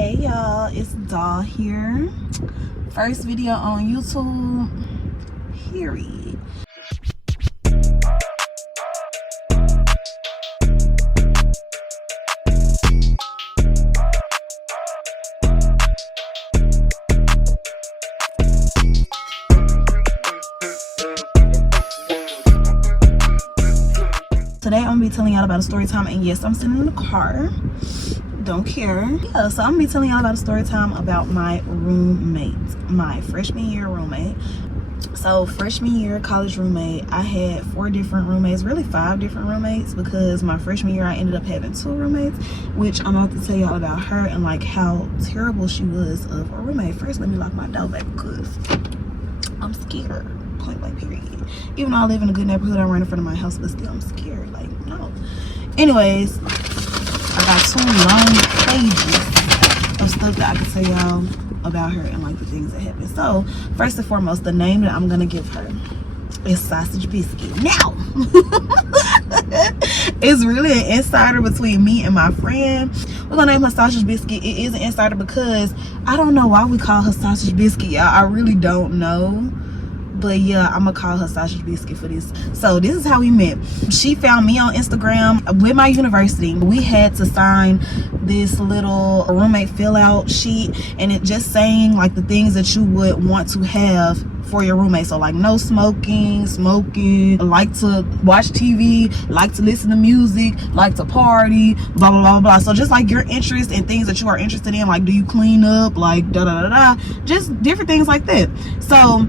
Hey y'all, it's Doll here. First video on YouTube, period. Today I'm gonna be telling y'all about a story time, and yes, I'm sitting in the car. Don't care. Yeah, so I'm gonna be telling y'all about a story time about my roommate, my freshman year roommate. So freshman year college roommate, I had 4 different roommates, really 5 different roommates, because my freshman year I ended up having 2 roommates, which I'm about to tell y'all about her and like how terrible she was of a roommate. First, let me lock my door back because I'm scared. Point blank period. Even though I live in a good neighborhood, I'm right in front of my house, but still I'm scared. Like, no. Anyways, I got 2 long pages of stuff that I can tell y'all about her and like the things that happened. So first and foremost, the name that I'm gonna give her is Sausage Biscuit. Now it's really an insider between me and my friend. We're gonna name her Sausage Biscuit. It is an insider because I don't know why we call her Sausage Biscuit, y'all. I really don't know. But yeah, I'm gonna call her Sausage Biscuit for this. So this is how we met. She found me on Instagram with my university. We had to sign this little roommate fill out sheet, and it just saying like the things that you would want to have for your roommate. So like no smoking, like to watch TV, like to listen to music, like to party, blah blah blah blah. So just like your interest and things that you are interested in, like do you clean up, like da da da da, just different things like that. So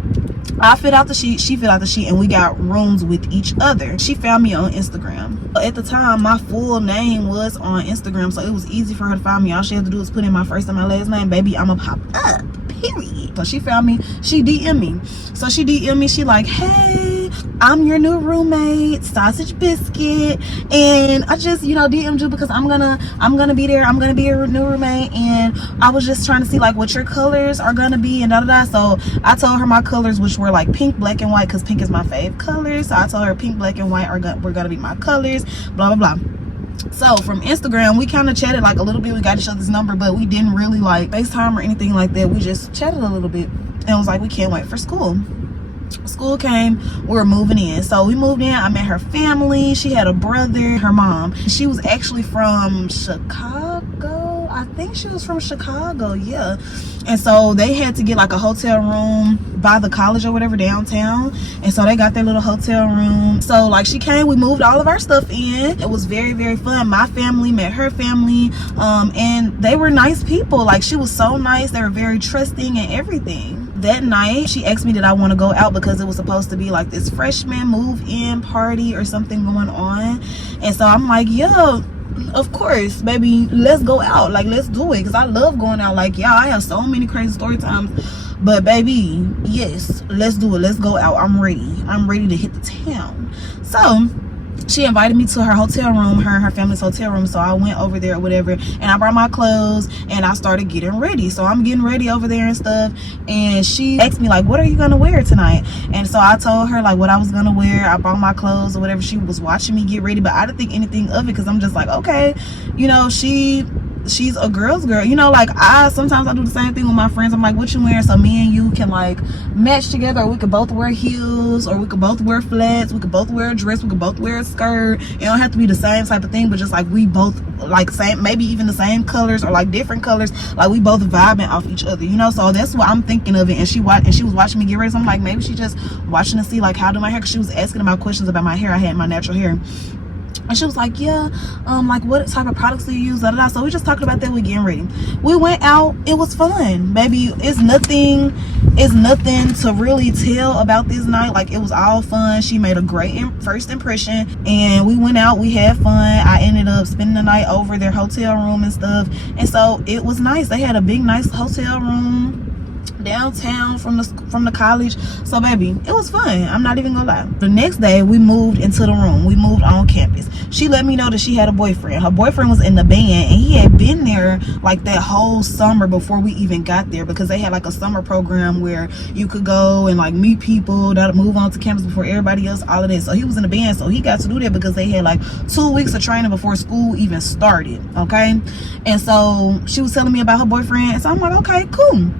I filled out the sheet, she filled out the sheet, and we got rooms with each other. She found me on Instagram. At the time, my full name was on Instagram, so it was easy for her to find me. All she had to do was put in my first and my last name. Baby, I'ma pop up, period. So she found me, she DM'd me. So she DM'd me, she like, hey, I'm your new roommate, Sausage Biscuit. And I just, you know, DM'd you because I'm gonna be there. I'm gonna be your new roommate, and I was just trying to see like what your colors are gonna be and da da da. So I told her my colors, which were like pink, black, and white, because pink is my fave color. So I told her pink, black, and white were gonna be my colors, blah blah blah. So from Instagram, we kind of chatted like a little bit. We got each other's number, but we didn't really like FaceTime or anything like that. We just chatted a little bit, and it was like, we can't wait for school. School came, we were moving in. So we moved in, I met her family. She had a brother, her mom. She was actually from Chicago. I think she was from Chicago, yeah. And so they had to get like a hotel room by the college or whatever downtown. And so they got their little hotel room. So like she came, we moved all of our stuff in. It was very, very fun. My family met her family, and they were nice people. Like she was so nice. They were very trusting and everything. That night, she asked me did I want to go out because it was supposed to be like this freshman move-in party or something going on. And so I'm like, yeah, of course, baby, let's go out. Like, let's do it, because I love going out. Like, yeah, I have so many crazy story times, but baby, yes, let's do it. Let's go out. I'm ready to hit the town. So she invited me to her hotel room, her and her family's hotel room. So I went over there or whatever, and I brought my clothes and I started getting ready. So I'm getting ready over there and stuff, and she asked me like, what are you gonna wear tonight? And so I told her like what I was gonna wear. I brought my clothes or whatever. She was watching me get ready, but I didn't think anything of it, because I'm just like, okay, you know, she's a girl's girl, you know. Like sometimes I do the same thing with my friends. I'm like, what you wearing? So me and you can like match together, or we could both wear heels, or we could both wear flats, we could both wear a dress, we could both wear a skirt. It don't have to be the same type of thing, but just like we both like same, maybe even the same colors or like different colors, like we both vibing off each other, you know. So that's what I'm thinking of it. And she was watching me get ready, so I'm like, maybe she just watching to see like how I do my hair, because she was asking about questions about my hair. I had my natural hair. And she was like, yeah, like what type of products do you use, da, da, da. So we just talked about that. We getting ready, we went out. It was fun, baby. It's nothing to really tell about this night. Like, it was all fun. She made a great first impression, and we went out, we had fun. I ended up spending the night over their hotel room and stuff, and so it was nice. They had a big nice hotel room. downtown from the college. So baby, it was fun. I'm not even gonna lie. The next day we moved into the room. We moved on campus. She let me know that she had a boyfriend. Her boyfriend was in the band, and he had been there like that whole summer before we even got there, because they had like a summer program where you could go and like meet people that move on to campus before everybody else, all of that. So he was in the band, so he got to do that because they had like 2 weeks of training before school even started. Okay, and so she was telling me about her boyfriend, and so I'm like, okay, cool.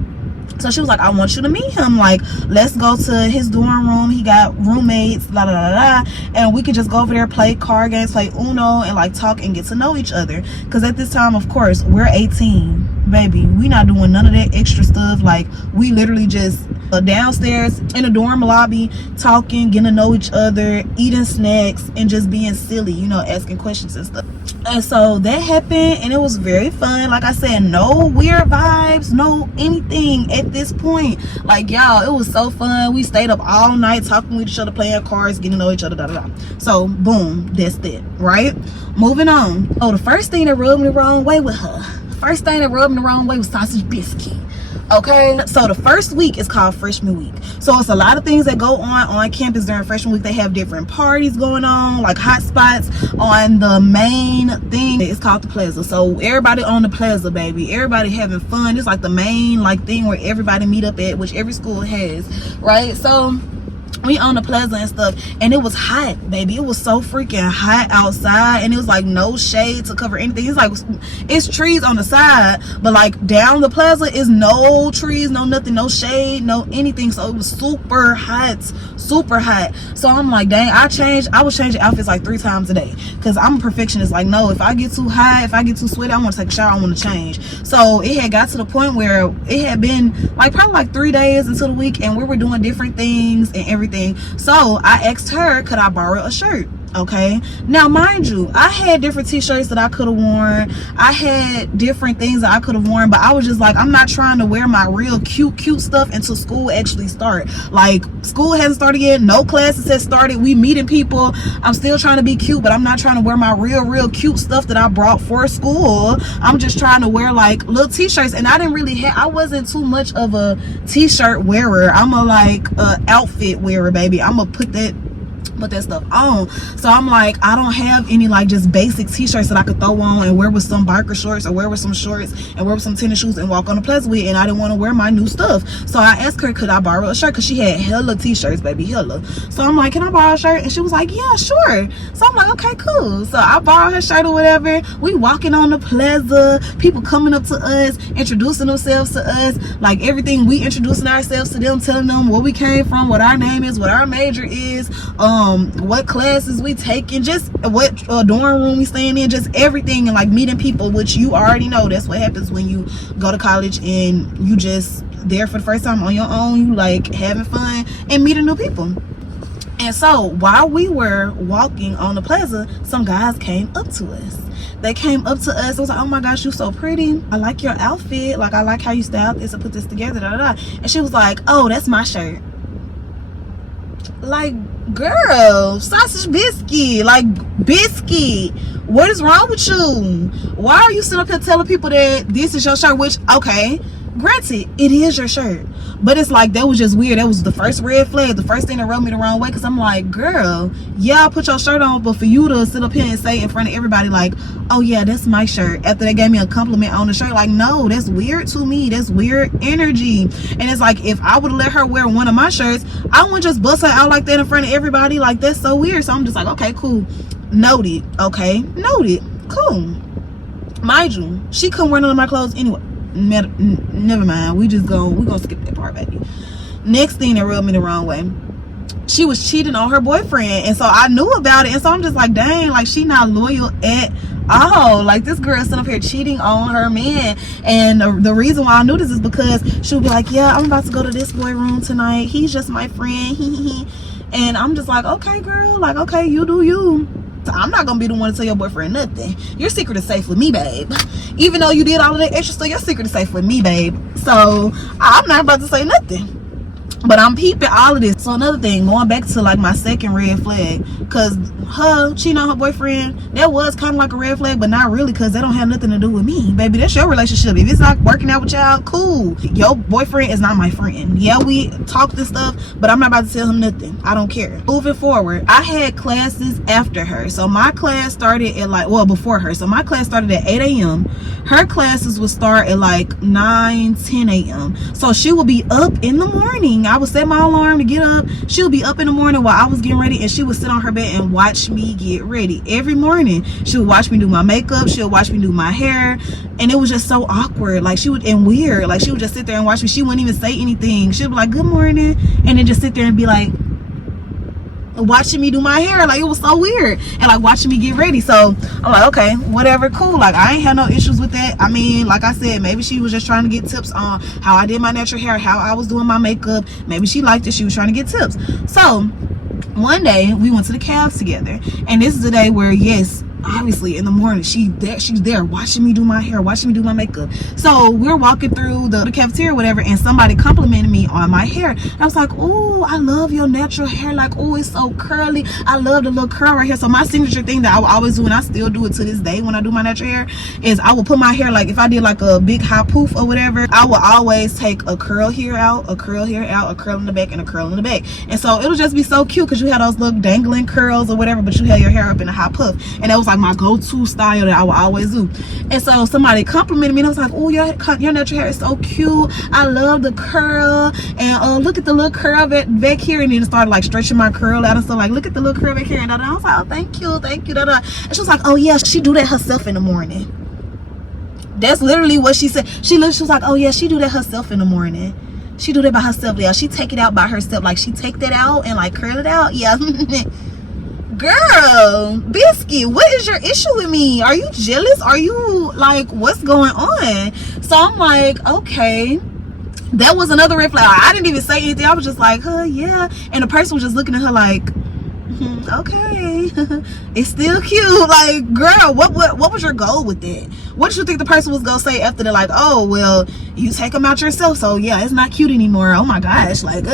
So she was like, I want you to meet him. Like, let's go to his dorm room. He got roommates, la la la la. And we could just go over there, play card games, play Uno, and like talk and get to know each other. Because at this time, of course, we're 18. Baby, we not doing none of that extra stuff. Like, we literally just downstairs in the dorm lobby, talking, getting to know each other, eating snacks, and just being silly, you know, asking questions and stuff. And so that happened, and it was very fun. Like I said, no weird vibes, no anything at this point. Like, y'all, it was so fun. We stayed up all night talking with each other, playing cards, getting to know each other, da da da. So boom, that's it, right? Moving on. Oh, the first thing that rubbed me the wrong way with her, first thing that rubbed me the wrong way was sausage biscuit. Okay, so the first week is called freshman week. So it's a lot of things that go on campus during freshman week. They have different parties going on, like hot spots on the main thing. It's called the plaza. So everybody on the plaza, baby, everybody having fun. It's like the main like thing where everybody meet up at, which every school has, right? So we on the plaza and stuff, and it was hot, baby. It was so freaking hot outside, and it was like no shade to cover anything. It's like, it's trees on the side, but like down the plaza is no trees, no nothing, no shade, no anything. So it was super hot, super hot. So I'm like, dang, I was changing outfits like 3 times a day, because I'm a perfectionist. Like, no, if I get too hot, if I get too sweaty, I want to take a shower, I want to change. So it had got to the point where it had been like probably like 3 days into the week, and we were doing different things and everything. So I asked her, could I borrow a shirt? Okay, now mind you, I had different t-shirts that I could have worn. I had different things that I could have worn, but I was just like, I'm not trying to wear my real cute stuff until school actually start. Like, school hasn't started yet, no classes has started, we meeting people. I'm still trying to be cute, but I'm not trying to wear my real cute stuff that I brought for school. I'm just trying to wear like little t-shirts, and I wasn't too much of a t-shirt wearer. I'm a like outfit wearer, baby. I'm gonna put that stuff on. So I'm like, I don't have any like just basic t-shirts that I could throw on and wear with some biker shorts, or wear with some shorts and wear with some tennis shoes and walk on the plaza with, and I didn't want to wear my new stuff. So I asked her, could I borrow a shirt, because she had hella t-shirts, baby, hella. So I'm like, can I borrow a shirt? And she was like, yeah, sure. So I'm like, okay, cool. So I borrowed her shirt or whatever. We walking on the plaza, people coming up to us, introducing themselves to us, like everything, we introducing ourselves to them, telling them where we came from, what our name is, what our major is, what classes we taking, just what dorm room we staying in, just everything, and like meeting people, which you already know that's what happens when you go to college and you just there for the first time on your own. You like having fun and meeting new people. And so while we were walking on the plaza, some guys came up to us. They came up to us. It was like, oh my gosh, you so pretty, I like your outfit, like I like how you styled this and put this together, da da da. And she was like, oh, that's my shirt. Like, girl, sausage biscuit, like biscuit, what is wrong with you? Why are you sitting up here telling people that this is your shirt? Which, okay, granted, it is your shirt, but it's like, that was just weird. That was the first red flag, the first thing that rubbed me the wrong way, because I'm like, girl, yeah, I put your shirt on, but for you to sit up here and say in front of everybody like, oh yeah, that's my shirt, after they gave me a compliment on the shirt, like, no, that's weird to me. That's weird energy. And it's like, if I would let her wear one of my shirts, I wouldn't just bust her out like that in front of everybody. Like, that's so weird. So I'm just like, okay, cool, noted. Okay, noted, cool. Mind you, she couldn't wear none of my clothes anyway. Never mind, we gonna skip that part, baby. Next thing that rubbed me the wrong way, she was cheating on her boyfriend, and so I knew about it. And so I'm just like, dang, like, she not loyal at all. Like, this girl sitting up here cheating on her man. And the reason why I knew this is because she would be like, yeah, I'm about to go to this boy room tonight, he's just my friend, and I'm just like, okay, girl, like, okay, you do you. So I'm not gonna be the one to tell your boyfriend nothing. Your secret is safe with me, babe. Even though you did all of that extra stuff, your secret is safe with me, babe. So I'm not about to say nothing. But I'm peeping all of this. So another thing, going back to like my second red flag, because her cheating on her boyfriend, that was kind of like a red flag, but not really, because that don't have nothing to do with me, baby. That's your relationship. If it's not working out with y'all, cool. Your boyfriend is not my friend. Yeah, we talk this stuff, but I'm not about to tell him nothing. I don't care. Moving forward, I had classes after her. So my class started at like, well, before her. So my class started at 8 a.m. Her classes would start at like 9, 10 a.m. So she would be up in the morning. I would set my alarm to get up. She would be up in the morning while I was getting ready, and she would sit on her bed and watch me get ready. Every morning, she would watch me do my makeup. She would watch me do my hair, and it was just so awkward. Like, she would, and weird. Like, she would just sit there and watch me. She wouldn't even say anything. She'd be like, good morning, and then just sit there and be like, watching me do my hair. Like, it was so weird, and like watching me get ready. So I'm like, okay, whatever, cool. Like, I ain't had no issues with that. I mean, like I said, maybe she was just trying to get tips on how I did my natural hair, how I was doing my makeup. Maybe she liked it. She was trying to get tips. So one day we went to the cabs together, and this is the day where, yes, obviously in the morning she's there watching me do my hair, watching me do my makeup. So we're walking through the cafeteria or whatever, and somebody complimented me on my hair. I was like, oh, I love your natural hair. Like, oh, it's so curly. I love the little curl right here. So my signature thing that I will always do, and I still do it to this day when I do my natural hair, is I will put my hair, like if I did like a big high poof or whatever, I will always take a curl here out, a curl here out, a curl in the back, and a curl in the back. And so it'll just be so cute, because you had those little dangling curls or whatever, but you had your hair up in a high puff. And that was like my go-to style that I would always do. And so somebody complimented me, and I was like, oh, your natural hair is so cute. I love the curl, and look at the little curl back here. And then it started like stretching my curl out and stuff, like, look at the little curl back here. And I was like, oh, thank you, and she was like, oh yeah, she do that herself in the morning. That's literally what she said. She was like, oh yeah, she do that herself in the morning. She do that by herself. Yeah, she take it out by herself. Like, she take that out and like curl it out. Yeah. Girl, Biscuit, what is your issue with me? Are you jealous? Are you like, what's going on? So I'm like, okay, that was another red flag. I didn't even say anything. I was just like, yeah. And the person was just looking at her like, okay, it's still cute. Like, girl, what was your goal with that? What did you think the person was gonna say after that? Like, oh, well, you take them out yourself, so yeah, it's not cute anymore. Oh my gosh, like,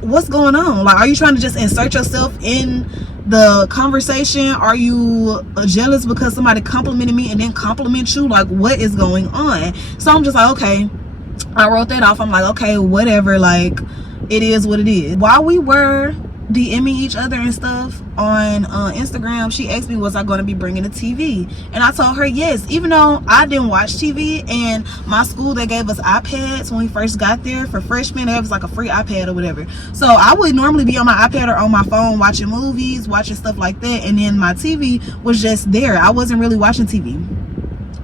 what's going on? Like, are you trying to just insert yourself in the conversation? Are you jealous because somebody complimented me and then compliment you? Like, what is going on? So I'm just like, okay, I wrote that off. I'm like, okay, whatever, like, it is what it is. While we were DMing each other and stuff on Instagram, she asked me, was I going to be bringing a TV? And I told her yes, even though I didn't watch TV. And my school, they gave us iPads when we first got there for freshmen. They gave us like a free iPad or whatever. So I would normally be on my iPad or on my phone watching movies, watching stuff like that. And then my TV was just there. I wasn't really watching TV.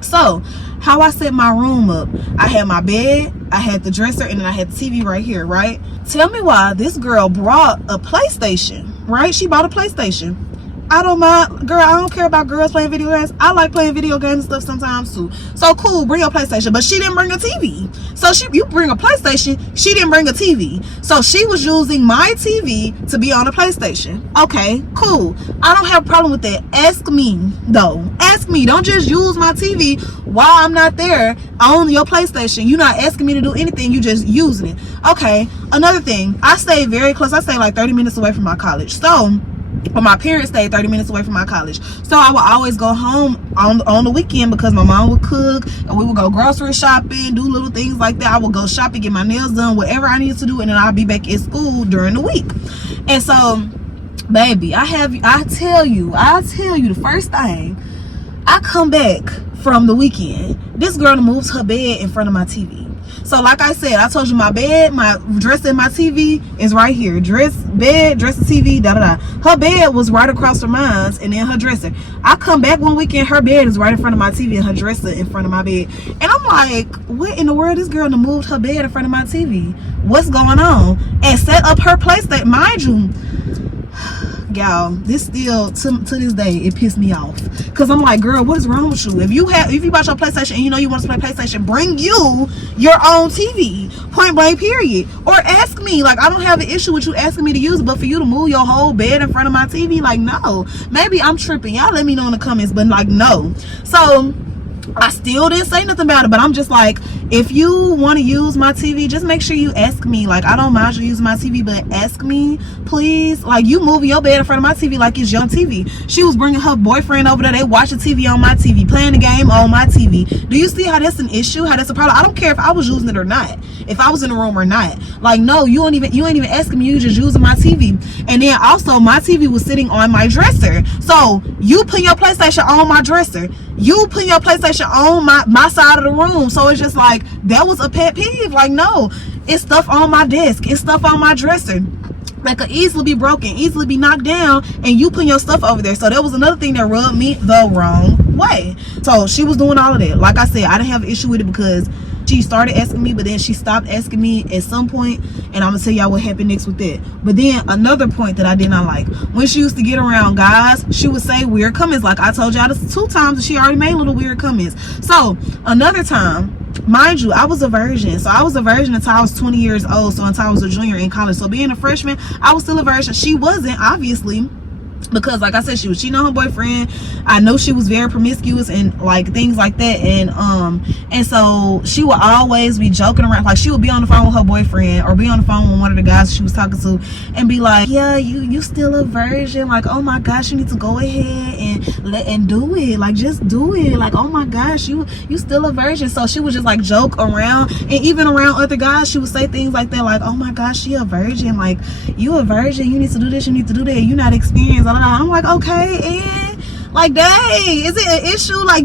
So how I set my room up, I had my bed, I had the dresser, and then I had the TV right here, right? Tell me why this girl brought a PlayStation, right? She bought a PlayStation. I don't mind, girl, I don't care about girls playing video games. I like playing video games and stuff sometimes too. So cool, bring your PlayStation. But she didn't bring a TV. So you bring a PlayStation, she didn't bring a TV. So she was using my TV to be on a PlayStation. Okay, cool. I don't have a problem with that. Ask me though. Ask me. Don't just use my TV while I'm not there on your PlayStation. You're not asking me to do anything, you just using it. Okay, another thing, I stay very close. I stay like 30 minutes away from my college. So, but my parents stayed 30 minutes away from my college. So I would always go home on the weekend, because my mom would cook and we would go grocery shopping, do little things like that. I would go shopping, get my nails done, whatever I needed to do, and then I'll be back at school during the week. And so, baby, I tell you the first thing, I come back from the weekend, this girl moves her bed in front of my TV. So like I said, I told you my bed, my dresser, and my TV is right here. Bed, dresser, TV, da-da-da. Her bed was right across from mine, and then her dresser. I come back one weekend, her bed is right in front of my TV and her dresser in front of my bed. And I'm like, what in the world? This girl done moved her bed in front of my TV. What's going on? And set up her place that, mind you, y'all, this still to this day it pissed me off, because I'm like, girl, what is wrong with you? If you bought your PlayStation and you know you want to play PlayStation, bring you your own TV, point blank, period. Or ask me. Like, I don't have an issue with you asking me to use it, but for you to move your whole bed in front of my TV, like, no. Maybe I'm tripping, y'all let me know in the comments, but like, no. So I still didn't say nothing about it, but I'm just like, if you want to use my TV, just make sure you ask me. Like, I don't mind you using my TV, but ask me, please. Like, you moving your bed in front of my TV like it's your TV. She was bringing her boyfriend over there. They watching TV on my TV, playing the game on my TV. Do you see how that's an issue? How that's a problem? I don't care if I was using it or not, if I was in the room or not. Like, no, you ain't even asking me. You just using my TV. And then also, my TV was sitting on my dresser. So you put your PlayStation on my dresser. You put your PlayStation on my side of the room. So it's just like, that was a pet peeve. Like, no, it's stuff on my desk, it's stuff on my dresser that could easily be broken, easily be knocked down, and you put your stuff over there. So that was another thing that rubbed me the wrong way. So she was doing all of that. Like I said, I didn't have an issue with it because she started asking me, but then she stopped asking me at some point, and I'm gonna tell y'all what happened next with that. But then another point that I did not like, when she used to get around guys, she would say weird comments. Like I told y'all this 2 times, and she already made little weird comments. So another time, mind you, I was a virgin. So I was a virgin until I was 20 years old. So until I was a junior in college. So being a freshman, I was still a virgin. She wasn't, obviously, because like I said, she was cheating on her boyfriend. I know she was very promiscuous and like things like that, and so she would always be joking around. Like, she would be on the phone with her boyfriend or be on the phone with one of the guys she was talking to and be like, yeah, you still a virgin, like, oh my gosh, you need to go ahead and do it, like, just do it, like, oh my gosh, you still a virgin. So she would just like joke around, and even around other guys she would say things like that, like, oh my gosh, she a virgin, like, you a virgin, you need to do this, you need to do that, you're not experienced. I'm like, okay, and like, dang, is it an issue? Like,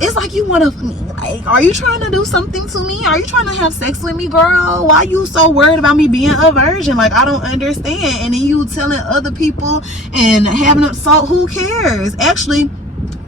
it's like you want to, like, are you trying to do something to me? Are you trying to have sex with me, girl? Why you so worried about me being a virgin? Like, I don't understand. And then you telling other people and having them, so who cares? Actually,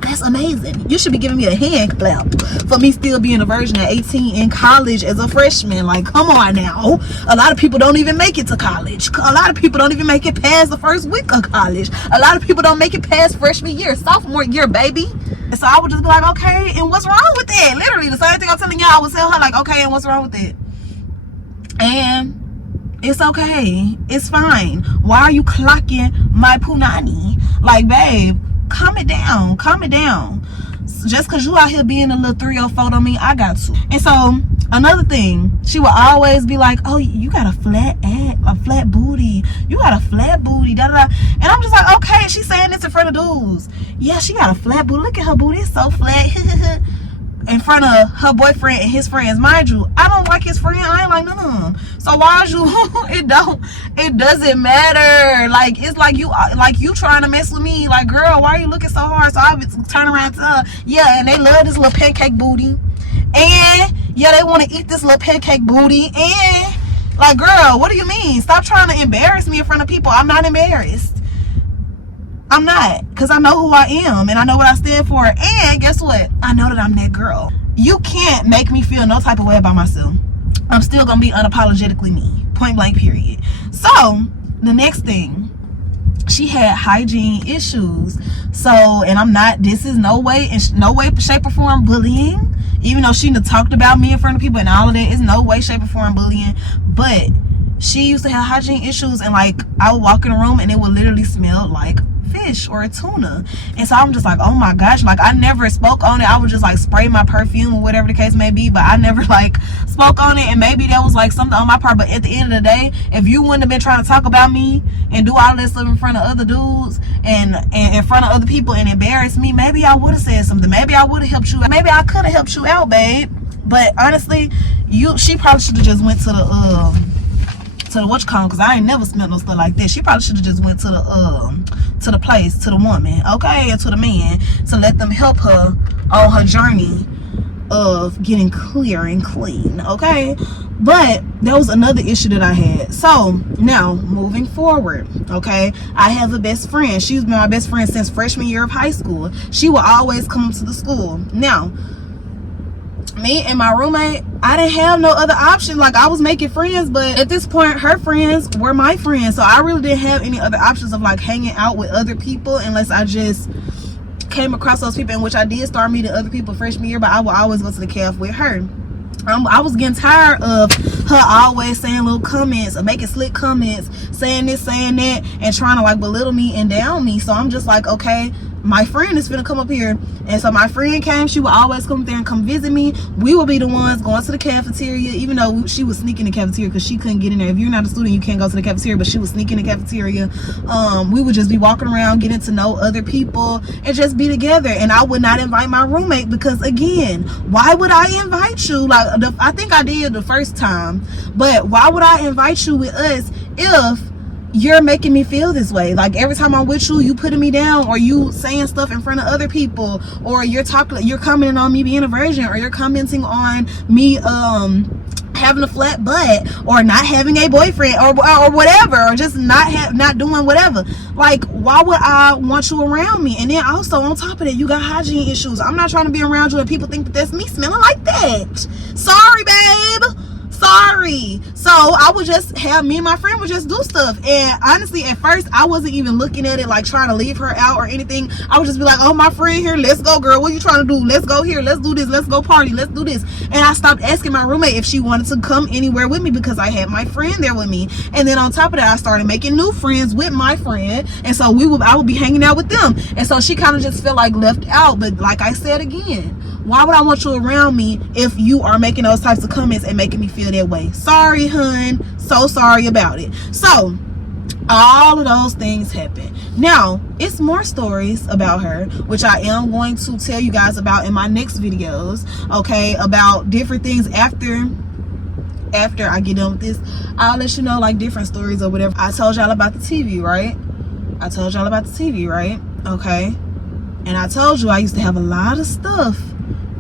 that's amazing. You should be giving me a hand clap for me still being a virgin at 18 in college as a freshman. Like, come on now. A lot of people don't even make it to college. A lot of people don't even make it past the first week of college. A lot of people don't make it past freshman year, sophomore year, baby. And so I would just be like, okay, and what's wrong with that? Literally the same thing I'm telling y'all, I would tell her, like, okay, and what's wrong with it? And it's okay, it's fine. Why are you clocking my punani? Like, babe, calm it down, calm it down. Just because you out here being a little 304 on me, I got to. And so another thing, she would always be like, oh, you got a flat ass, a flat booty, you got a flat booty, da da da. And I'm just like, okay, she's saying this in front of dudes. Yeah, she got a flat booty, look at her booty, it's so flat. In front of her boyfriend and his friends. Mind you, I don't like his friend, I ain't like none of them. So why is you it doesn't matter. Like, it's like you trying to mess with me. Like, girl, why are you looking so hard? So I would turn around to her, yeah, and they love this little pancake booty, and yeah, they want to eat this little pancake booty, and like, girl, what do you mean? Stop trying to embarrass me in front of people. I'm not embarrassed. I'm not, because I know who I am and I know what I stand for. And guess what? I know that I'm that girl. You can't make me feel no type of way about myself. I'm still gonna be unapologetically me, point blank, period. So the next thing, she had hygiene issues. So, and I'm not, this is no way, shape or form bullying. Even though she done talked about me in front of people and all of that, it's no way, shape or form bullying. But she used to have hygiene issues, and like, I would walk in a room and it would literally smell like fish or a tuna. And so I'm just like, oh my gosh, like, I never spoke on it. I would just like spray my perfume or whatever the case may be, but I never like spoke on it. And maybe that was like something on my part, but at the end of the day, if you wouldn't have been trying to talk about me and do all this stuff in front of other dudes and in front of other people and embarrass me, maybe I would have said something. Maybe I would have helped you. Maybe I could have helped you out, babe. But honestly, she probably should have just went to the because I ain't never smelled no stuff like that. She probably should have just went to the place, to the woman, okay, and to the man, to let them help her on her journey of getting clear and clean, okay? But that was another issue that I had. So now moving forward, okay, I have a best friend. She's been my best friend since freshman year of high school. She will always come to the school. Now, me and my roommate, I didn't have no other option. Like, I was making friends, but at this point her friends were my friends, so I really didn't have any other options of like hanging out with other people unless I just came across those people, in which I did start meeting other people freshman year, but I would always go to the caf with her. I was getting tired of her always saying little comments or making slick comments, saying this, saying that, and trying to like belittle me and down me. So I'm just like, okay, my friend is finna come up here. And so my friend came. She would always come there and come visit me. We would be the ones going to the cafeteria, even though she was sneaking in the cafeteria because she couldn't get in there. If you're not a student, you can't go to the cafeteria, but she was sneaking in the cafeteria. We would just be walking around, getting to know other people, and just be together. And I would not invite my roommate because, again, why would I invite you? Like, I think I did the first time, but why would I invite you with us if you're making me feel this way? Like, every time I'm with you, you putting me down, or you saying stuff in front of other people, or you're commenting on me being a virgin, or you're commenting on me having a flat butt, or not having a boyfriend, or whatever, or just not doing whatever. Like, why would I want you around me? And then also on top of that, you got hygiene issues. I'm not trying to be around you and people think that that's me smelling like that. Sorry, babe. Sorry. So I would just have, me and my friend would just do stuff. And honestly, at first I wasn't even looking at it like trying to leave her out or anything. I would just be like, oh, my friend here, let's go, girl, what you trying to do? Let's go here, let's do this, let's go party, let's do this. And I stopped asking my roommate if she wanted to come anywhere with me because I had my friend there with me. And then on top of that, I started making new friends with my friend, and so I would be hanging out with them. And so she kind of just felt like left out. But like I said again, why would I want you around me if you are making those types of comments and making me feel that way? Sorry, hun. So sorry about it. So all of those things happen. Now, it's more stories about her, which I am going to tell you guys about in my next videos, okay, about different things after I get done with this. I'll let you know, like, different stories or whatever. I told y'all about the TV, right? Okay. And I told you I used to have a lot of stuff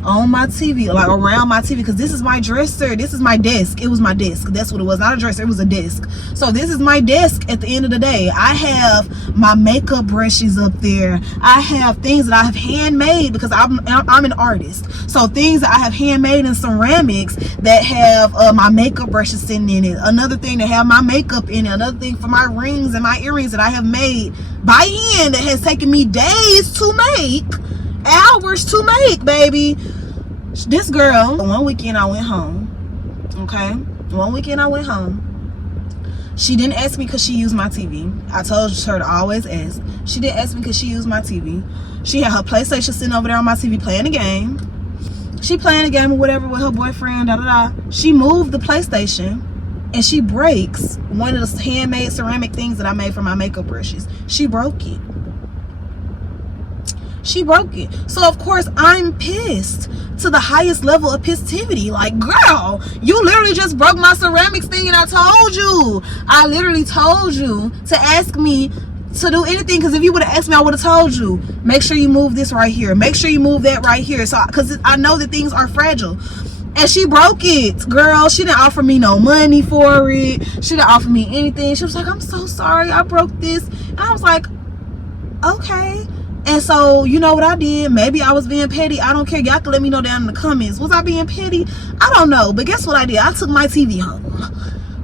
on my TV, like around my TV, because this is my dresser, this is my desk. It was my desk, that's what it was, not a dresser, it was a desk. So this is my desk at the end of the day. I have my makeup brushes up there. I have things that I have handmade because I'm an artist. So things that I have handmade in ceramics that have my makeup brushes sitting in it. Another thing that have my makeup in it. Another thing for my rings and my earrings that I have made by hand that has taken me days to make, hours to make, baby. This girl, one weekend I went home, okay? One weekend I went home. She didn't ask me because she used my TV. I told her to always ask. She didn't ask me because she used my TV. She had her PlayStation sitting over there on my TV playing a game. She playing a game or whatever with her boyfriend, She moved the PlayStation and she breaks one of the handmade ceramic things that I made from my makeup brushes. She broke it. So of course I'm pissed to the highest level of pissivity. Like, girl, you literally just broke my ceramics thing, and I literally told you to ask me to do anything, because if you would have asked me, I would have told you, make sure you move this right here, make sure you move that right here, so because I know that things are fragile. And she broke it, girl. She didn't offer me no money for it. She didn't offer me anything. She was like, I'm so sorry, I broke this. And I was like, okay. And so, you know what I did? Maybe I was being petty. I don't care. Y'all can let me know down in the comments. Was I being petty? I don't know. But guess what I did? I took my TV home.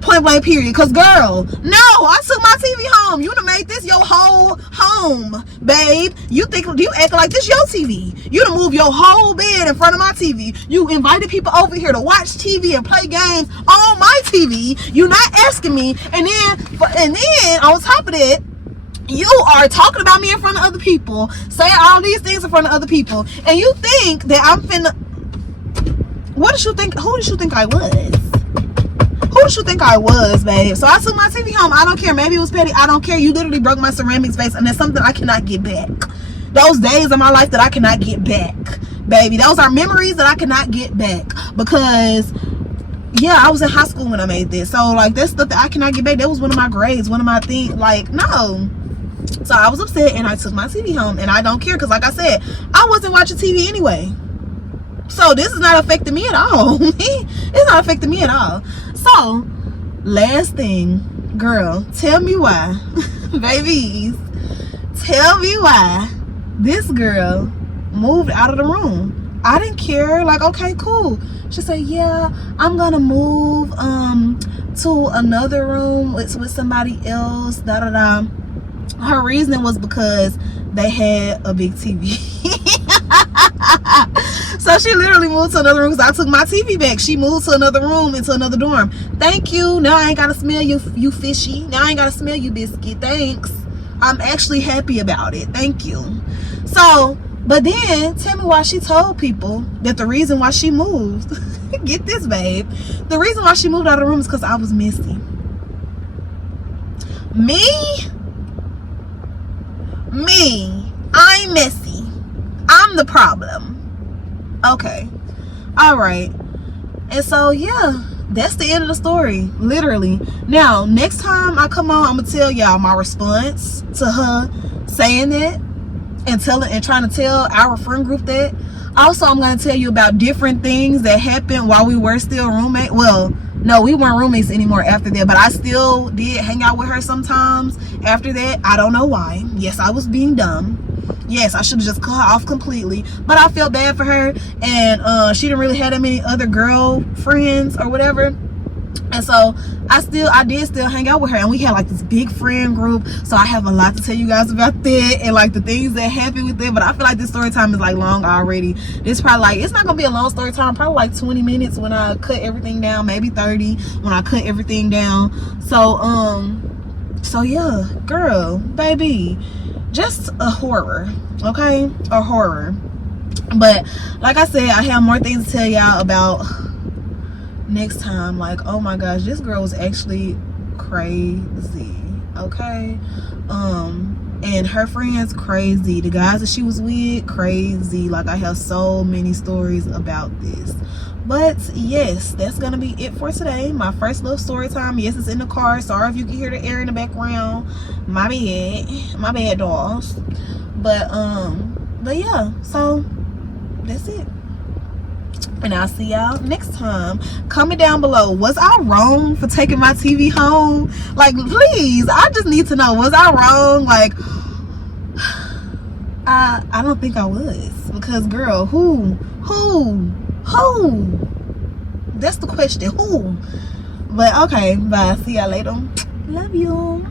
Point blank period. Because, girl, no, I took my TV home. You done made this your whole home, babe. You act like this your TV. You done moved your whole bed in front of my TV. You invited people over here to watch TV and play games on my TV. You not asking me. And then on top of that, you are talking about me in front of other people, saying all these things in front of other people, and you think that I'm finna... What did you think? Who did you think I was? Who did you think I was, babe? So I took my TV home. I don't care. Maybe it was petty. I don't care. You literally broke my ceramics vase, and that's something I cannot get back. Those days of my life that I cannot get back, baby. Those are memories that I cannot get back, because... yeah, I was in high school when I made this. So, like, that's stuff that I cannot get back. That was one of my grades, one of my things. Like, no. So I was upset and I took my TV home, and I don't care, because like I said, I wasn't watching TV anyway. So this is not affecting me at all. It's not affecting me at all. So last thing, girl, tell me why, babies, tell me why this girl moved out of the room. I didn't care. Like, okay, cool. She said, yeah, I'm gonna move to another room with somebody else, Her reasoning was because they had a big TV. So she literally moved to another room because I took my TV back. She moved to another room, into another dorm. Thank you. Now I ain't gotta smell you fishy. Now I ain't gotta smell you biscuit. Thanks. I'm actually happy about it. Thank you. So, but then tell me why she told people that the reason why she moved, get this, babe, the reason why she moved out of the room is because I was messy. Me, I'm messy. I'm the problem. Okay. All right. And so, yeah, that's the end of the story, literally. Now, next time I come on, I'm gonna tell y'all my response to her saying that and trying to tell our friend group that. Also, I'm gonna tell you about different things that happened while we were still roommates. Well, no, we weren't roommates anymore after that, but I still did hang out with her sometimes after that. I don't know why. Yes, I was being dumb. Yes, I should have just cut her off completely, but I felt bad for her, and she didn't really have that many other girlfriends or whatever. And so I did still hang out with her, and we had like this big friend group. So I have a lot to tell you guys about that and like the things that happened with it. But I feel like this story time is like long already. This probably like, it's not gonna be a long story time, probably like 20 minutes when I cut everything down, maybe 30 when I cut everything down. So yeah, girl, baby, just a horror, okay? A horror. But like I said, I have more things to tell y'all about next time. Like, oh my gosh, this girl was actually crazy, okay? And her friends crazy, the guys that she was with crazy. Like, I have so many stories about this. But yes, that's gonna be it for today. My first little story time. Yes, it's in the car. Sorry if you can hear the air in the background. My bad, dolls. But yeah, so that's it. And I'll see y'all next time. Comment down below, was I wrong for taking my TV home? Like, please, I just need to know, was I wrong? Like, I don't think I was, because girl, who? That's the question, who? But okay, bye, see y'all later. Love you.